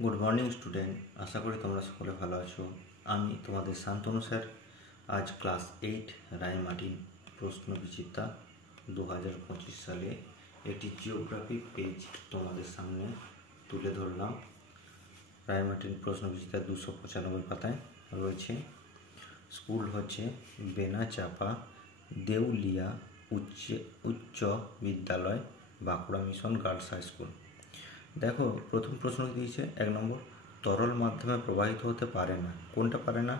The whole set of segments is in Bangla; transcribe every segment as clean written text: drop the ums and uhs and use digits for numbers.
গুড মর্নিং স্টুডেন্ট, আশা করি তোমরা সকলে ভালো আছো। আমি তোমাদের শান্তনু স্যার। আজ ক্লাস 8 রায়মার্টিন প্রশ্ন বিচিত্রা 2025 সালে একটি জিওগ্রাফি পেজ তোমাদের সামনে তুলে ধরলাম। রায়মার্টিন প্রশ্ন বিচিত্রা 295 পাতায় রয়েছে। স্কুল হচ্ছে বেনাচাপা দেউলিয়া উচ্চ বিদ্যালয়, Bankura mission girls high school. দেখো, প্রথম প্রশ্ন দিয়েছে 1 নম্বর, তরল মাধ্যমে প্রবাহিত হতে পারে না। কোনটা পারে না?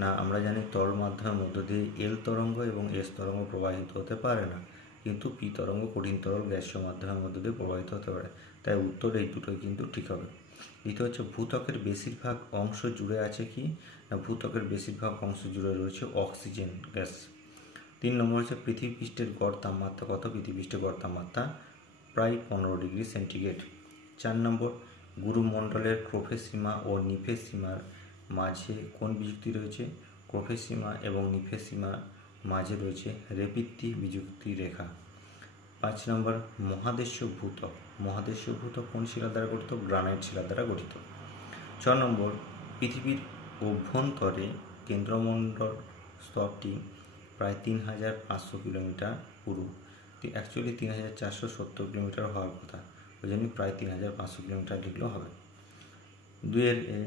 না, আমরা জানি তরল মাধ্যমের মধ্য দিয়ে এল তরঙ্গ এবং এস তরঙ্গ প্রবাহিত হতে পারে না, কিন্তু পি তরঙ্গ কঠিন তরল গ্যাসীয় মাধ্যমের মধ্য দিয়ে প্রবাহিত হতে পারে। তাই উত্তর এই দুটোই কিন্তু ঠিক হবে। দ্বিতীয় হচ্ছে, ভূত্বকের বেশিরভাগ অংশ জুড়ে আছে কি? না, ভূত্বকের বেশিরভাগ অংশ জুড়ে রয়েছে অক্সিজেন গ্যাস। 3 নম্বর হচ্ছে, পৃথিবী পৃষ্ঠের গড় তাপমাত্রা কত? পৃথিবী পৃষ্ঠের গড় তাপমাত্রা প্রায় 15 ডিগ্রি সেন্টিগ্রেড। 4 নম্বর, গুরুমণ্ডলের ক্রোফেসীমা ও নিফেসীমার মাঝে কোন বিযুক্তি রয়েছে? ক্রোফেসীমা এবং নিফেসীমার মাঝে রয়েছে রেপিত্তি বিযুক্তি রেখা। 5 নম্বর, মহাদেশীয় ভূত্বক। মহাদেশীয় ভূত্বক কোন শিলা দ্বারা গঠিত? গ্রানাইট শিলা দ্বারা গঠিত। 6 নম্বর, পৃথিবীর অভ্যন্তরে কেন্দ্রমণ্ডল স্তরটি প্রায় 3500 কিলোমিটার পুরু। অ্যাকচুয়ালি 3470 কিলোমিটার হওয়ার কথা, ওই জন্য প্রায় 3500 কিলোমিটার লিখলেও হবে। 2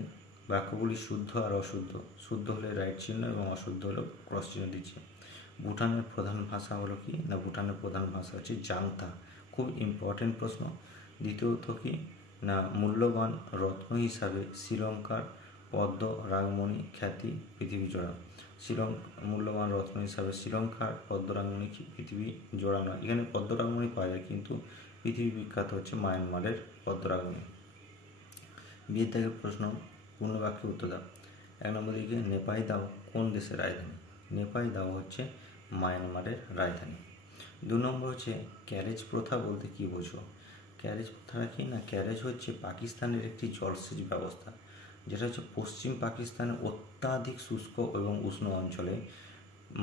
বাক্যগুলি শুদ্ধ আর অশুদ্ধ। শুদ্ধ হলে রাইট চিহ্ন এবং অশুদ্ধ হলে ক্রস চিহ্ন দিচ্ছে। ভুটানের প্রধান ভাষা হলো কি? না, ভুটানের প্রধান ভাষা হচ্ছে জাংতা। খুব ইম্পর্টেন্ট প্রশ্ন। দ্বিতীয়ত কি? না, মূল্যবান রত্ন হিসাবে শ্রীলঙ্কার পদ্ম রাগমণি খ্যাতি পৃথিবী জোড়া। মূল্যবান রত্ন হিসাবে শ্রীলঙ্কার পদ্ম রাগমণি পৃথিবী জোড়া নয়, এখানে পদ্ম রাগমণি পাওয়া যায়, কিন্তু পৃথিবী বিখ্যাত হচ্ছে মায়ানমারের পদ্ম রাগমণি। বিয়ের দাগের প্রশ্ন, পূর্ণ বাক্যে উত্তর দাও। 1 নম্বর দিকে, নেপাই দাও কোন দেশের রাজধানী? নেপাই দাও হচ্ছে মায়ানমারের রাজধানী। 2 নম্বর হচ্ছে, ক্যারেজ প্রথা বলতে কি বোঝো? ক্যারেজ প্রথাটা কি? না, ক্যারেজ হচ্ছে পাকিস্তানের একটি জলসেচ ব্যবস্থা, যেটা হচ্ছে পশ্চিম পাকিস্তানের অত্যাধিক শুষ্ক এবং উষ্ণ অঞ্চলে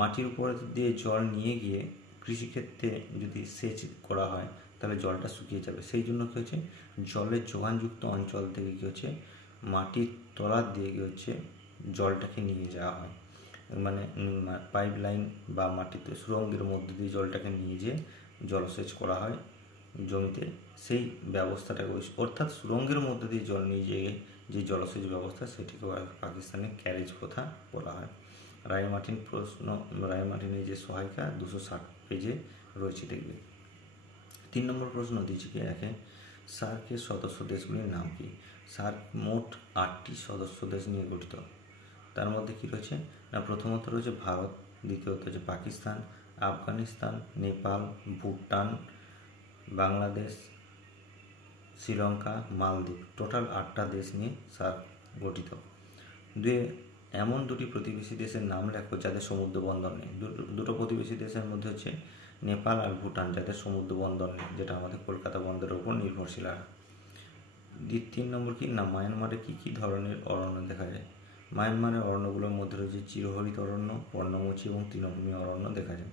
মাটির উপর দিয়ে জল নিয়ে গিয়ে কৃষিক্ষেত্রে যদি সেচ করা হয় তাহলে জলটা শুকিয়ে যাবে। সেই জন্য কী হচ্ছে, জলের যোগানযুক্ত অঞ্চল থেকে কী হচ্ছে, মাটির তলার দিয়ে কী হচ্ছে, জলটাকে নিয়ে যাওয়া হয়। মানে পাইপ লাইন বা মাটিতে সুড়ঙ্গের মধ্যে দিয়ে জলটাকে নিয়ে যেয়ে জলসেচ করা হয় জমিতে। সেই ব্যবস্থাটাকে, অর্থাৎ সুড়ঙ্গের মধ্যে দিয়ে জল নিয়ে যেয়ে যে জলসেচ ব্যবস্থা, সেটিকে পাকিস্তানের ক্যারেজ প্রথা বলা হয়। রায়মার্টিনের যে সহায়িকা 260 পেজে রয়েছে, দেখবে। 3 নম্বর প্রশ্ন দিয়েছে কি, দেখে, সার্কের সদস্য দেশগুলির নাম কি? সার্ক মোট 8টি সদস্য দেশ নিয়ে গঠিত। তার মধ্যে কি রয়েছে? না, প্রথমত রয়েছে ভারত, দ্বিতীয়ত হচ্ছে পাকিস্তান, আফগানিস্তান, নেপাল, ভুটান, বাংলাদেশ, শ্রীলঙ্কা, মালদ্বীপ। টোটাল 8টা দেশ নিয়ে সার্ক গঠিত। এমন 2টি প্রতিবেশী দেশের নাম লেখো যাদের সমুদ্র বন্দর নেই। দুটো প্রতিবেশী দেশের মধ্যে হচ্ছে নেপাল আর ভুটান, যাদের সমুদ্র বন্দর নেই, যেটা আমাদের কলকাতা বন্দরের উপর নির্ভরশীল। 3 নম্বর কি? না, মায়ানমারে কী কী ধরনের অরণ্য দেখা যায়? মায়ানমারের অরণ্যগুলোর মধ্যে রয়েছে চিরহরিত অরণ্য, পর্ণমোচী এবং তৃণভূমি অরণ্য দেখা যায়।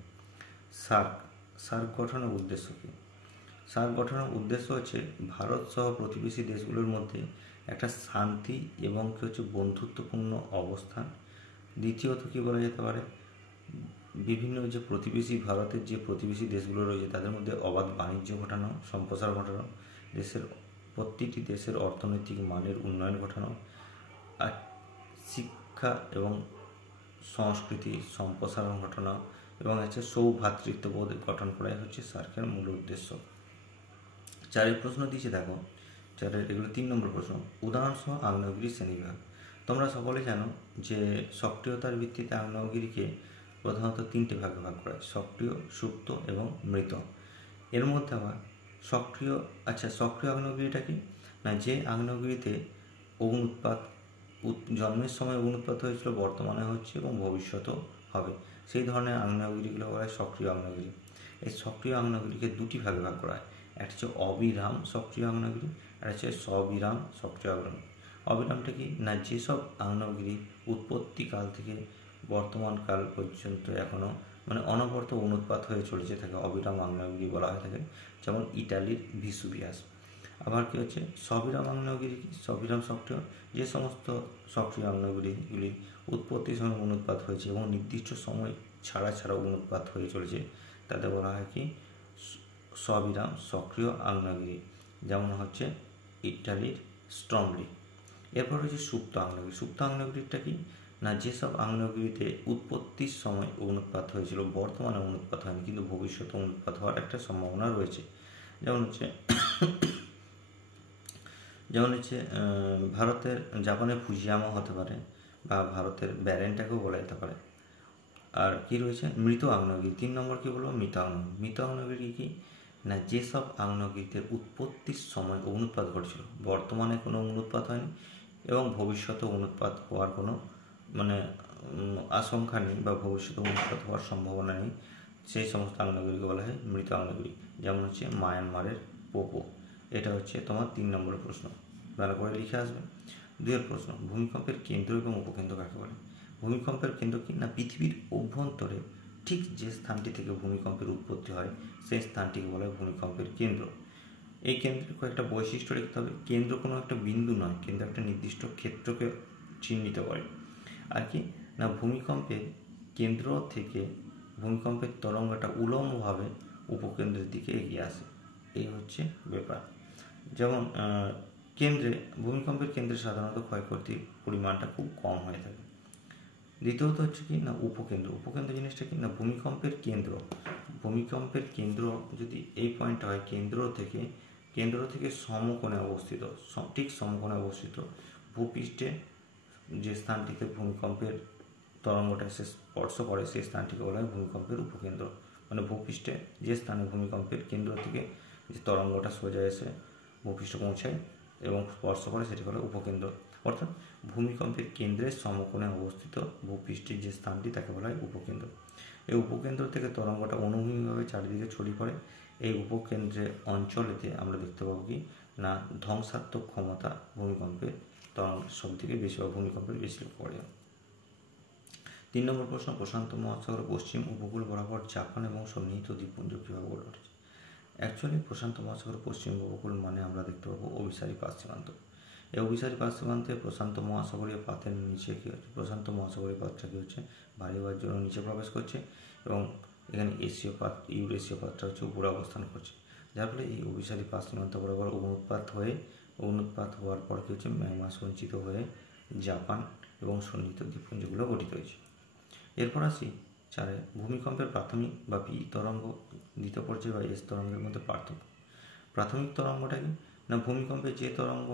সার্ক গঠনের উদ্দেশ্য কী? সার্ক গঠনের উদ্দেশ্য হচ্ছে ভারত সহ প্রতিবেশী দেশগুলোর মধ্যে একটা শান্তি এবং কী হচ্ছে, বন্ধুত্বপূর্ণ অবস্থান। দ্বিতীয়ত কী বলা যেতে পারে, বিভিন্ন যে প্রতিবেশী, ভারতের যে প্রতিবেশী দেশগুলো রয়েছে তাদের মধ্যে অবাধ বাণিজ্য ঘটানো, সম্প্রসার ঘটানো, প্রতিটি দেশের অর্থনৈতিক মানের উন্নয়ন ঘটানো, আর শিক্ষা এবং সংস্কৃতি সম্প্রসারণ ঘটানো, এবং হচ্ছে সৌভ্রাতৃত্ববোধ গঠন করাই হচ্ছে সার্কের মূল উদ্দেশ্য। 4 প্রশ্ন দিয়েছে, দেখো 4 এগুলো 3 নম্বর প্রশ্ন। উদাহরণসহ আগ্নেয়গিরির শ্রেণীবিভাগ। তোমরা সকলে জানো যে সক্রিয়তার ভিত্তিতে আগ্নেয়গিরিকে প্রধানত 3টে ভাগে ভাগ করা হয়: সক্রিয়, সুপ্ত এবং মৃত। এর মধ্যে আবার সক্রিয় আগ্নেয়গিরিটা কি? না, যে আগ্নেয়গিরিতে অগ্নুৎপাত জন্মের সময় অগ্নুৎপাত হয়েছিল, বর্তমানে হচ্ছে এবং ভবিষ্যতেও হবে, সেই ধরনের আগ্নেয়গিরিগুলো বলা হয় সক্রিয় আগ্নেয়গিরি। এই সক্রিয় আগ্নেয়গিরিকে 2টি ভাগে ভাগ করা হয়। একটা হচ্ছে অবিরাম সক্রিয় আগ্নেয়গিরি, আর হচ্ছে সবিরাম সক্রিয় আগ্নেয়গিরি। অবিরামটা কি? না, যেসব আগ্নেয়গিরি উৎপত্তিকাল থেকে বর্তমান কাল পর্যন্ত এখনও অনবরত অনুৎপাত হয়ে চলেছে থাকে, অবিরাম আগ্নেয়গিরি বলা হয়ে থাকে। যেমন ইটালির ভিসুভিয়াস। আবার কি হচ্ছে সবিরাম আগ্নেয়গিরি, সবিরাম সক্রিয়, যে সমস্ত সক্রিয় আগ্নেয়গিরিগুলি উৎপত্তির সময় অগ্নুৎপাত হয়েছে এবং নির্দিষ্ট সময় ছাড়া ছাড়া অগ্নুৎপাত হয়ে চলেছে তাদের বলা হয় কি সবিরাম সক্রিয় আগ্নেয়গিরি, যেমন হচ্ছে ইটালির স্ট্রমলি। এরপর হচ্ছে সুপ্ত আগ্নেয়গিরি। সুপ্ত আগ্নেয়গিরিটা কি না, যেসব আগ্নেয়গিরিতে উৎপত্তির সময় অগ্নুৎপাত হয়েছিল, বর্তমানে অগ্নুৎপাত হয়নি কিন্তু ভবিষ্যতে অগ্নুৎপাত হওয়ার একটা সম্ভাবনা রয়েছে, যেমন হচ্ছে ভারতের জাপানের ফুজিয়ামা হতে পারে, বা ভারতের ব্যারেনটাকেও বলা যেতে পারে। আর কি রয়েছে মৃত আগ্নেয়গিরি। 3 নম্বর কি বলবো, মৃত আগ্নেয়গিরি। মৃত আগ্নেয়গিরি কি না, যেসব আগ্নেয়গিরিতে উৎপত্তির সময় অগ্নুৎপাত ঘটেছিল, বর্তমানে কোনো অগ্নুৎপাত হয়নি এবং ভবিষ্যতে অগ্নুৎপাত হওয়ার কোনো আশঙ্কা নেই বা ভবিষ্যতে অগ্নুৎপাত হওয়ার সম্ভাবনা নেই, সেই সমস্ত আগ্নেয়গিরিকে বলা হয় মৃত আগ্নেয়গিরি। যেমন হচ্ছে মায়ানমারের পোপো। এটা হচ্ছে তোমার 3 নম্বরের প্রশ্ন, ভালো করে লিখে আসবে। 2 প্রশ্ন, ভূমিকম্পের কেন্দ্র এবং উপকেন্দ্র কাকে বলে? ভূমিকম্পের কেন্দ্র কি না, পৃথিবীর অভ্যন্তরে ঠিক যে স্থানটি থেকে ভূমিকম্পের উৎপত্তি হয় সেই স্থানটিকে বলা হয় ভূমিকম্পের কেন্দ্র। এই কেন্দ্রের কয়েকটা বৈশিষ্ট্য লিখতে হবে। কেন্দ্র কোনো একটা বিন্দু নয়, কেন্দ্র একটা নির্দিষ্ট ক্ষেত্রকে চিহ্নিত করে। আর কি না, ভূমিকম্পের কেন্দ্র থেকে ভূমিকম্পের তরঙ্গটা উলম্বভাবে উপকেন্দ্রের দিকে এগিয়ে আসে, এই হচ্ছে ব্যাপার। যেমন ভূমিকম্পের কেন্দ্রে সাধারণত ক্ষয়ক্ষতির পরিমাণটা খুব কম হয়ে থাকে। দ্বিতীয়ত হচ্ছে কি না উপকেন্দ্র। উপকেন্দ্র জিনিসটা কি না, ভূমিকম্পের কেন্দ্র যদি এই পয়েন্টটা হয়, কেন্দ্র থেকে সমকোণে অবস্থিত, ঠিক সমকোণে অবস্থিত ভূপৃষ্ঠে যে স্থানটিতে ভূমিকম্পের তরঙ্গটা এসে স্পর্শ করে সেই স্থানটিকে বলা হয় ভূমিকম্পের উপকেন্দ্র। মানে ভূপৃষ্ঠে যে স্থানে ভূমিকম্পের কেন্দ্র থেকে যে তরঙ্গটা সোজা এসে ভূপৃষ্ঠে পৌঁছায় এবং স্পর্শ করে সেটি হলো উপকেন্দ্র। অর্থাৎ ভূমিকম্পের কেন্দ্রের সমকোণে অবস্থিত ভূপৃষ্ঠের যে স্থানটি তাকে বলা হয় উপকেন্দ্র। এই উপকেন্দ্র থেকে তরঙ্গটা অনুভূমিকভাবে চারিদিকে ছড়িয়ে পড়ে। এই উপকেন্দ্রের অঞ্চলেতে আমরা দেখতে পাবো কি না, ধ্বংসাত্মক ক্ষমতা ভূমিকম্পের তরঙ্গের সব থেকে বেশি বা ভূমিকম্পের বেশি লক্ষ্য করা যায়। 3 নম্বর প্রশ্ন, প্রশান্ত মহাসাগর পশ্চিম উপকূল বরাবর জাপান এবং সন্নিহিত দ্বীপপুঞ্জ কীভাবে গড়ে উঠেছে? অ্যাকচুয়ালি প্রশান্ত মহাসাগর পশ্চিম উপকূল মানে আমরা দেখতে পাবো অভিসারী পাত সীমান্ত। এই অভিসারী পাত সীমান্তে প্রশান্ত মহাসাগরীয় পাতের নিচে কী হচ্ছে, প্রশান্ত মহাসাগরীয় পাতটা কী হচ্ছে ভারী হওয়ার জন্য নিচে প্রবেশ করছে এবং এখানে ইউরেশীয় পাতটা হচ্ছে উপরে অবস্থান করছে, যার ফলে এই অভিসারী পাত সীমান্ত বরাবর অগ্নুৎপাত হওয়ার পর কী হচ্ছে ম্যাগমা সঞ্চিত হয়ে জাপান এবং সন্নিহিত দ্বীপপুঞ্জগুলো গঠিত হয়েছে। এরপর আসি 4, ভূমিকম্পের প্রাথমিক বা পি তরঙ্গ, দ্বিতীয় পর্যায় বা এস তরঙ্গের মধ্যে পার্থক্য। প্রাথমিক তরঙ্গটা কি না, ভূমিকম্পে যে তরঙ্গ